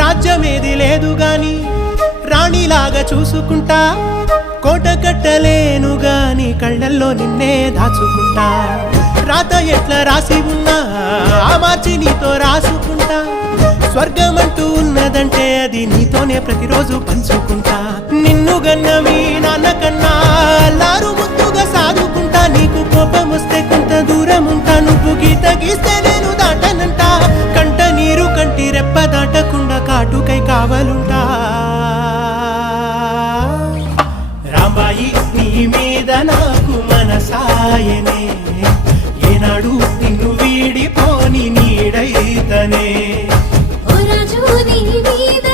రాజ్యమేది లేదు గాని రాణిలాగా చూసుకుంటా, కోట కట్టలేను గాని కళ్ళల్లో నిన్నే దాచుకుంటా. రాత ఎట్లా రాసి ఉన్నా ఆ మార్చి నీతో రాసుకుంటా, స్వర్గమంటూ ఉన్నదంటే అది నీతోనే ప్రతిరోజు పంచుకుంటా. నిన్ను గన్న మీ నాన్న కన్నా లారు ముద్దుగా సాదుకుంటా, నీకు కోపం వస్తే కొంత దూరం ఉంటా, నువ్వు గీత గీస్తే నేను దాటనంట, కంట నీరు కంటి రెప్ప దాటకుండా కాటుకై కావలుంటా. రాంబాయి నీ మీద నాకు మనసాయనే, ఏనాడు నిన్ను వీడిపోని నీడైతనే. ఓ రాజు నీ మీద